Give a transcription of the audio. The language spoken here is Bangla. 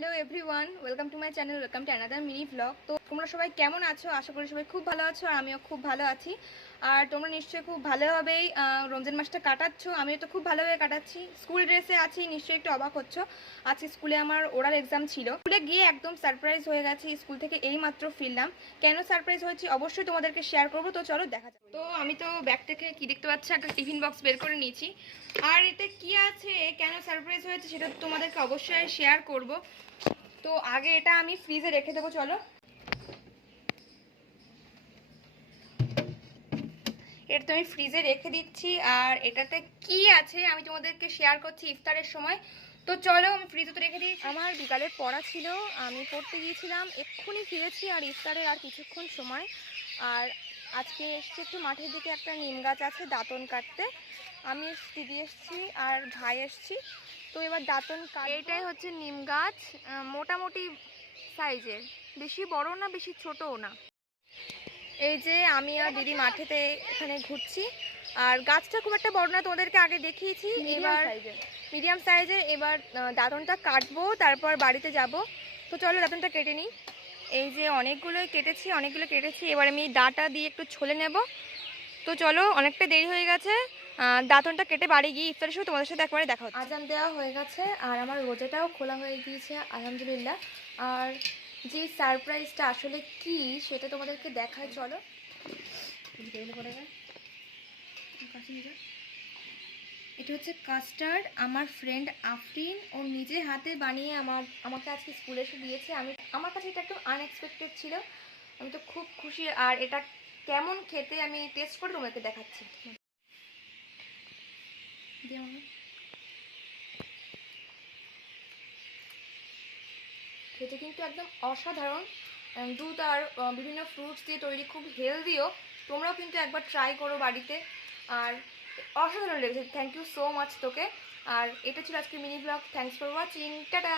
Hello everyone, welcome to my channel, welcome to another mini blog. তো তোমরা সবাই কেমন আছো? আশা করি সবাই খুব ভালো আছো আর আমিও খুব ভালো আছি। আর তোমরা নিশ্চয়ই খুব ভালোভাবেই রমজান মাসটা কাটাচ্ছ। আমিও তো খুব ভালোভাবে কাটাচ্ছি। স্কুল ড্রেসে আছি, নিশ্চয়ই একটু অবাক হচ্ছ। আজকে স্কুলে আমার ওরাল এক্সাম ছিল। স্কুলে গিয়ে একদম সারপ্রাইজ হয়ে গেছি। স্কুল থেকে এইমাত্র ফিরলাম। কেন সারপ্রাইজ হয়েছি অবশ্যই তোমাদেরকে শেয়ার করবো। তো চলো দেখা যাক। তো আমি তো ব্যাগ থেকে কি দেখতে পাচ্ছি, একটা টিফিন বক্স বের করে নিয়েছি। আর এতে কি আছে, কেন সারপ্রাইজ হয়েছে সেটা তোমাদেরকে অবশ্যই শেয়ার করব। তো আগে এটা আমি ফ্রিজে রেখে দেবো। চলো, এটা তো আমি ফ্রিজে রেখে দিচ্ছি। আর এটাতে কি আছে আমি তোমাদেরকে শেয়ার করছি ইফতারের সময়। তো চলো, আমি ফ্রিজে তো রেখে দিয়েছি। আমার বিকালের পড়া ছিল, আমি পড়তে গিয়েছিলাম, এক্ষুনি ফিরেছি। আর ইফতারের আর কিছুক্ষণ সময়। আর আজকে এসছি একটু মাঠের দিকে, একটা নিম গাছ আছে দাঁতন কাটতে। আমি দিদি এসছি আর ভাই এসছি। তো এবার দাঁতন কাট, এইটাই হচ্ছে নিম গাছ। মোটামুটি সাইজের, বেশি বড় না বেশি ছোটও না। এই যে আমি আর দিদি মাঠেতে এখানে ঘুরছি। আর গাছটা খুব একটা বড় না, তোমাদেরকে আগে দেখিয়েছি। এবার মিডিয়াম সাইজের। এবার দাঁতনটা কাটবো, তারপর বাড়িতে যাব। তো চলো দাঁতনটা কেটে নিই। এই যে অনেকগুলো কেটেছি। এবার আমি দাঁটা দিয়ে একটু ছলে নেব। তো চলো, অনেকটা দেরি হয়ে গেছে। দাঁতনটা কেটে বাড়ি গিয়ে ইফতারের সময় তোমাদের সাথে একবারে দেখা হচ্ছে। আজান দেওয়া হয়ে গেছে আর আমার রোজাটাও খোলা হয়ে গিয়েছে আলহামদুলিল্লাহ। আর যে সারপ্রাইজটা আসলে কি সেটা তোমাদেরকে দেখায়। চলো, এটা হচ্ছে কাস্টার্ড। আমার ফ্রেন্ড আফরিন ওর নিজে হাতে বানিয়ে আমাকে আজকে স্কুলে এসে দিয়েছে। আমার কাছে এটা একটু আনএক্সপেক্টেড ছিল। আমি তো খুব খুশি। আর এটা কেমন খেতে আমি টেস্ট করে তোমাকে দেখাচ্ছি। খেতে কিন্তু একদম অসাধারণ। দুধ আর বিভিন্ন ফ্রুটস দিয়ে তৈরি, খুব হেলদিও। তোমরাও কিন্তু একবার ট্রাই করো বাড়িতে। আর অসাধারণ লেগেছে। থ্যাংক ইউ সো মাচ তোকে। আর এটা ছিল আজকে mini blog. Thanks for watching. Tata.